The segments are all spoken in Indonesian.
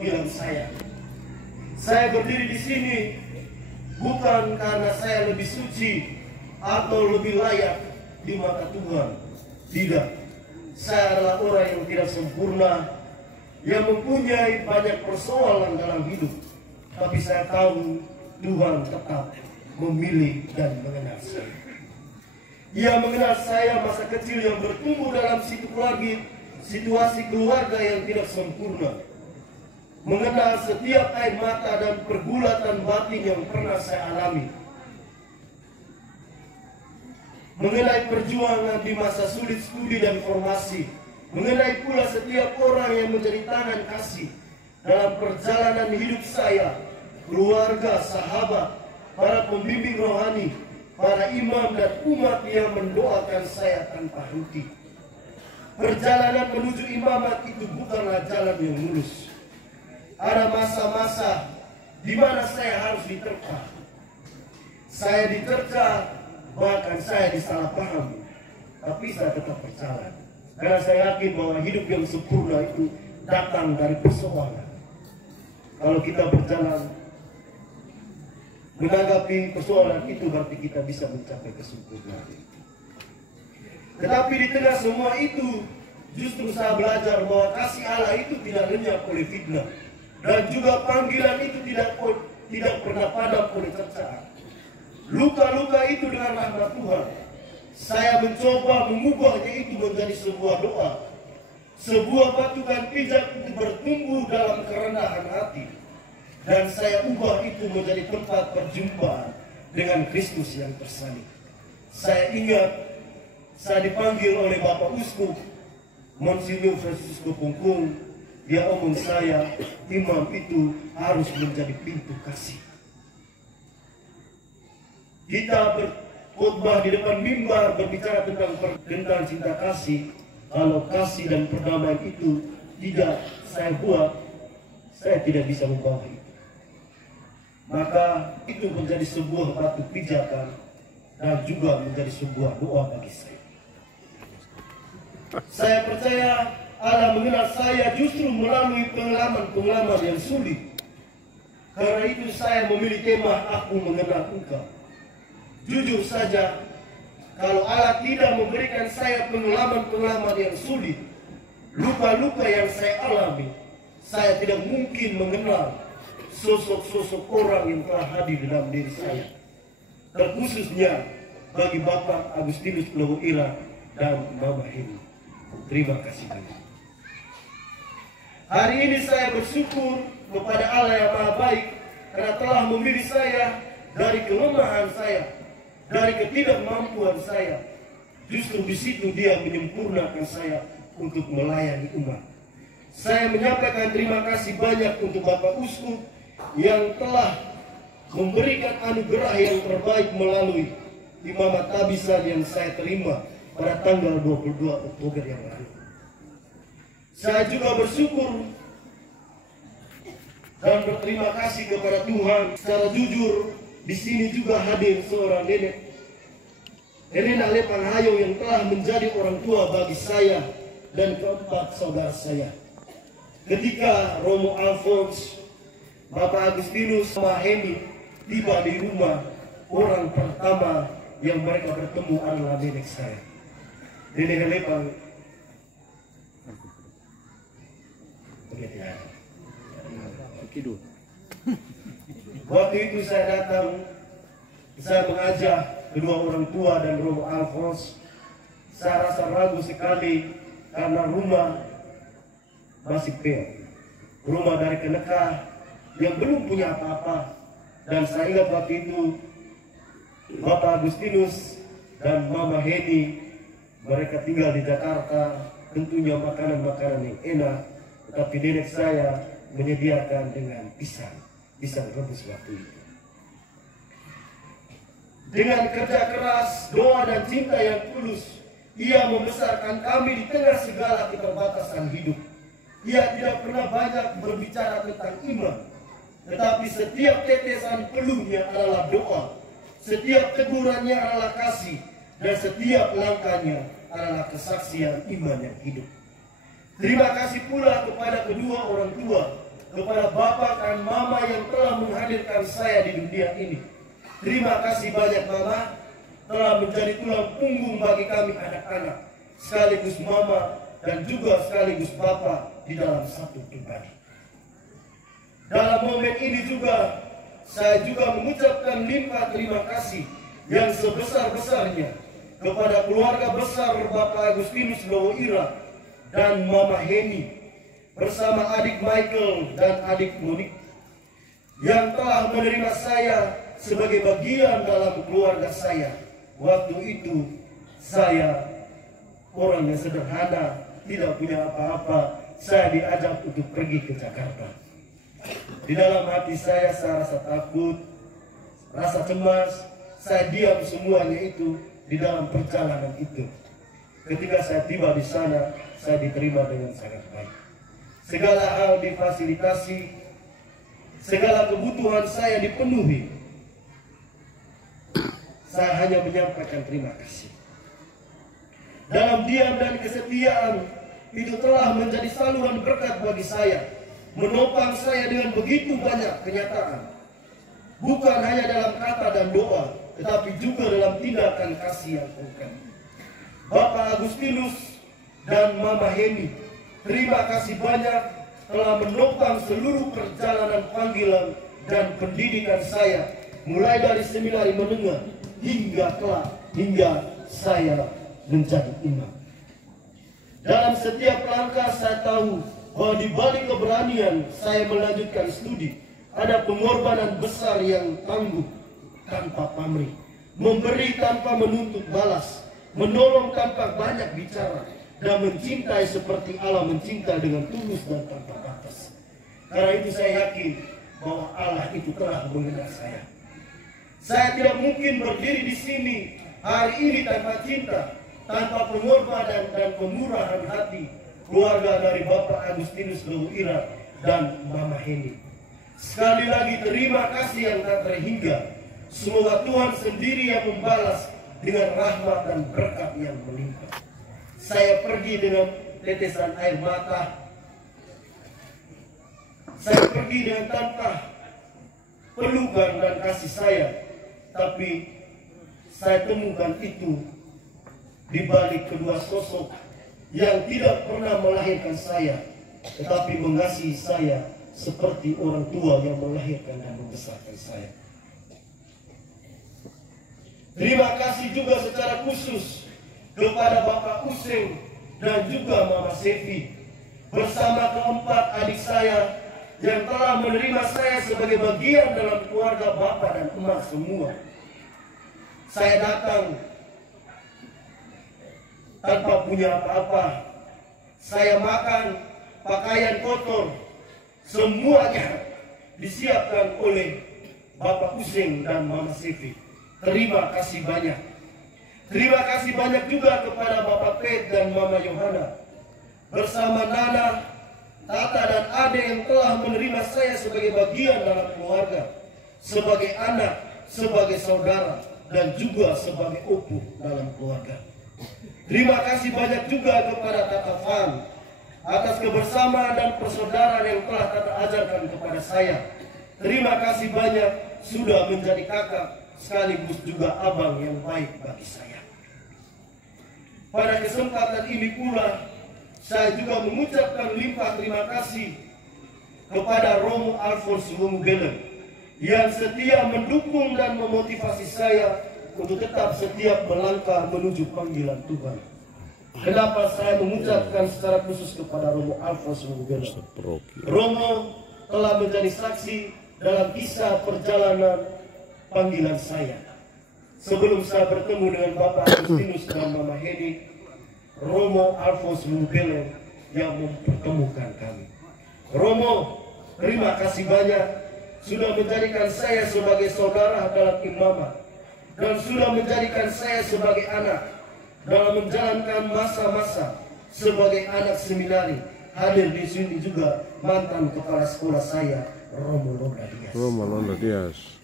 panggilan saya. Saya berdiri di sini bukan karena saya lebih suci atau lebih layak di mata Tuhan. Tidak. Saya adalah orang yang tidak sempurna, yang mempunyai banyak persoalan dalam hidup. Tapi saya tahu Tuhan tetap memilih dan mengenal saya. Ia mengenal saya masa kecil yang bertumbuh dalam situasi keluarga yang tidak sempurna. Mengenal setiap air mata dan pergulatan batin yang pernah saya alami. Mengenai perjuangan di masa sulit studi dan formasi. Mengenai pula setiap orang yang menjadi tangan kasih dalam perjalanan hidup saya, keluarga, sahabat, para pembimbing rohani, para imam dan umat yang mendoakan saya tanpa henti. Perjalanan menuju imamat itu bukanlah jalan yang mulus. Ada masa-masa di mana saya harus diterka. Saya diterka, bahkan saya disalahpahami. Tapi saya tetap berjalan. Karena saya yakin bahwa hidup yang sempurna itu datang dari persoalan. Kalau kita berjalan menanggapi persoalan itu, berarti kita bisa mencapai kesempurnaan. Tetapi di tengah semua itu, justru saya belajar bahwa kasih Allah itu tidak lenyap oleh fitnah. Dan juga panggilan itu tidak pernah padam oleh cercaan. Luka-luka itu dengan rahmat Tuhan, saya mencoba mengubahnya itu menjadi sebuah doa. Sebuah batukan pijak itu bertumbuh dalam kerendahan hati. Dan saya ubah itu menjadi tempat perjumpaan dengan Kristus yang tersalib. Saya ingat, saya dipanggil oleh Bapak Uskup Monsinyur Francisco Pungkung. Dia omong saya, imam itu harus menjadi pintu kasih. Kita berkhotbah di depan mimbar berbicara tentang cinta kasih. Kalau kasih dan perdamaian itu tidak saya buat, saya tidak bisa membawa itu. Maka itu menjadi sebuah batu pijakan dan juga menjadi sebuah doa bagi saya. Saya percaya Allah mengenal saya justru melalui pengalaman-pengalaman yang sulit. Karena itu saya memilih tema Aku Mengenal Engkau. Jujur saja, kalau Allah tidak memberikan saya pengalaman-pengalaman yang sulit, luka-luka yang saya alami, saya tidak mungkin mengenal sosok-sosok orang yang telah hadir dalam diri saya. Terkhususnya bagi Bapak Agustinus Lohoira dan Mama Heni. Terima kasih banyak. Hari ini saya bersyukur kepada Allah yang Maha Baik karena telah memilih saya dari kelemahan saya, dari ketidakmampuan saya. Justru di situ Dia menyempurnakan saya untuk melayani umat. Saya menyampaikan terima kasih banyak untuk Bapak Uskup yang telah memberikan anugerah yang terbaik melalui imamat tabisan yang saya terima pada tanggal 22 Oktober yang lalu. Saya juga bersyukur dan berterima kasih kepada Tuhan secara jujur. Di sini juga hadir seorang nenek, Nenek Lepan Hayo, yang telah menjadi orang tua bagi saya dan keempat saudara saya. Ketika Romo Alphonse, Bapak Agustinus, Mama Heni tiba di rumah, orang pertama yang mereka bertemu adalah nenek saya, Nenek Lepan. Waktu itu saya datang, saya mengajak kedua orang tua dan Romo Alphonse. Saya rasa ragu sekali karena rumah masih peot, rumah dari Kenekah yang belum punya apa-apa. Dan saya ingat waktu itu Bapak Agustinus dan Mama Heni, mereka tinggal di Jakarta, tentunya makanan-makanan yang enak, tetapi nenek saya menyediakan dengan pisang rebus waktu itu. Dengan kerja keras, doa dan cinta yang tulus, Ia membesarkan kami di tengah segala keterbatasan hidup. Ia tidak pernah banyak berbicara tentang iman, tetapi setiap tetesan peluhnya adalah doa, setiap tegurannya adalah kasih, dan setiap langkahnya adalah kesaksian iman yang hidup. Terima kasih pula kepada kedua orang tua, kepada Bapak dan Mama yang telah menghadirkan saya di dunia ini. Terima kasih banyak Mama, telah menjadi tulang punggung bagi kami anak-anak, sekaligus Mama dan juga sekaligus Bapak di dalam satu pribadi. Dalam momen ini juga, saya juga mengucapkan limpah terima kasih yang sebesar-besarnya kepada keluarga besar Bapak Agustinus Lowoira dan Mama Heni bersama adik Michael dan adik Monik yang telah menerima saya sebagai bagian dalam keluarga saya. Waktu itu saya orang yang sederhana, tidak punya apa-apa. Saya diajak untuk pergi ke Jakarta. Di dalam hati saya rasa takut, rasa cemas. Saya diam semuanya itu di dalam perjalanan itu. Ketika saya tiba di sana, saya diterima dengan sangat baik. Segala hal difasilitasi, segala kebutuhan saya dipenuhi. Saya hanya menyampaikan terima kasih. Dalam diam dan kesetiaan itu telah menjadi saluran berkat bagi saya, menopang saya dengan begitu banyak kenyataan. Bukan hanya dalam kata dan doa, tetapi juga dalam tindakan kasih yang konkret. Bapak Agustinus dan Mama Heni, terima kasih banyak telah menopang seluruh perjalanan panggilan dan pendidikan saya, mulai dari seminari menengah hingga saya menjadi imam. Dalam setiap langkah saya tahu bahwa di balik keberanian saya melanjutkan studi, ada pengorbanan besar yang tangguh tanpa pamrih, memberi tanpa menuntut balas, menolong tanpa banyak bicara, dan mencintai seperti Allah mencintai dengan tulus dan tanpa batas. Karena itu saya yakin bahwa Allah itu telah mengenal saya. Saya tidak mungkin berdiri di sini hari ini tanpa cinta, tanpa pengorbanan dan kemurahan hati keluarga dari Bapak Agustinus Lowoira dan Mama Heni. Sekali lagi terima kasih yang tak terhingga. Semoga Tuhan sendiri yang membalas dengan rahmat dan berkat yang melimpah. Saya pergi dengan tetesan air mata. Saya pergi dengan tanpa pelukan dan kasih saya. Tapi saya temukan itu di balik kedua sosok yang tidak pernah melahirkan saya, tetapi mengasihi saya seperti orang tua yang melahirkan dan membesarkan saya. Terima kasih juga secara khusus kepada Bapak Useng dan juga Mama Sevi bersama keempat adik saya yang telah menerima saya sebagai bagian dalam keluarga Bapak dan Emak semua. Saya datang tanpa punya apa-apa. Saya makan pakaian kotor, semuanya disiapkan oleh Bapak Useng dan Mama Sevi. Terima kasih banyak. Terima kasih banyak juga kepada Bapak Pet dan Mama Yohana bersama Nana, Tata dan Ade yang telah menerima saya sebagai bagian dalam keluarga, sebagai anak, sebagai saudara, dan juga sebagai opu dalam keluarga. Terima kasih banyak juga kepada Tata Fan atas kebersamaan dan persaudaraan yang telah Tata ajarkan kepada saya. Terima kasih banyak sudah menjadi kakak sekaligus juga abang yang baik bagi saya. Pada kesempatan ini pula saya juga mengucapkan limpah terima kasih kepada Romo Alphonse Wongubelen yang setia mendukung dan memotivasi saya untuk tetap setiap melangkah menuju panggilan Tuhan. Kenapa saya mengucapkan secara khusus kepada Romo Alphonse Wongubelen? Romo telah menjadi saksi dalam kisah perjalanan panggilan saya. Sebelum saya bertemu dengan Bapak Agustinus dan Mama Heni, Romo Alphonse Wongubelen yang mempertemukan kami. Romo, terima kasih banyak sudah menjadikan saya sebagai saudara dalam imamah dan sudah menjadikan saya sebagai anak dalam menjalankan masa-masa sebagai anak seminari. Hadir di sini juga mantan kepala sekolah saya, Romo Londa Dias.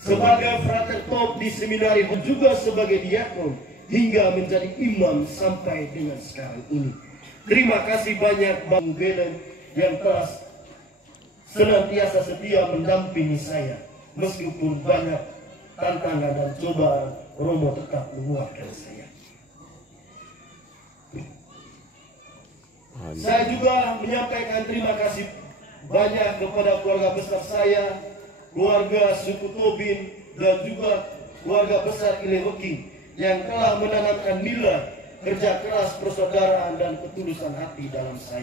Sebagai frater top di seminari dan juga sebagai diakon hingga menjadi imam sampai dengan sekarang ini. Terima kasih banyak Bang Belen yang telah senantiasa setia mendampingi saya. Meskipun banyak tantangan dan cobaan, Romo tetap menguatkan saya. Saya juga menyampaikan terima kasih banyak kepada keluarga besar saya, keluarga suku Tobin, dan juga keluarga besar Ileweki yang telah menanamkan nilai kerja keras, persaudaraan, dan ketulusan hati dalam saya.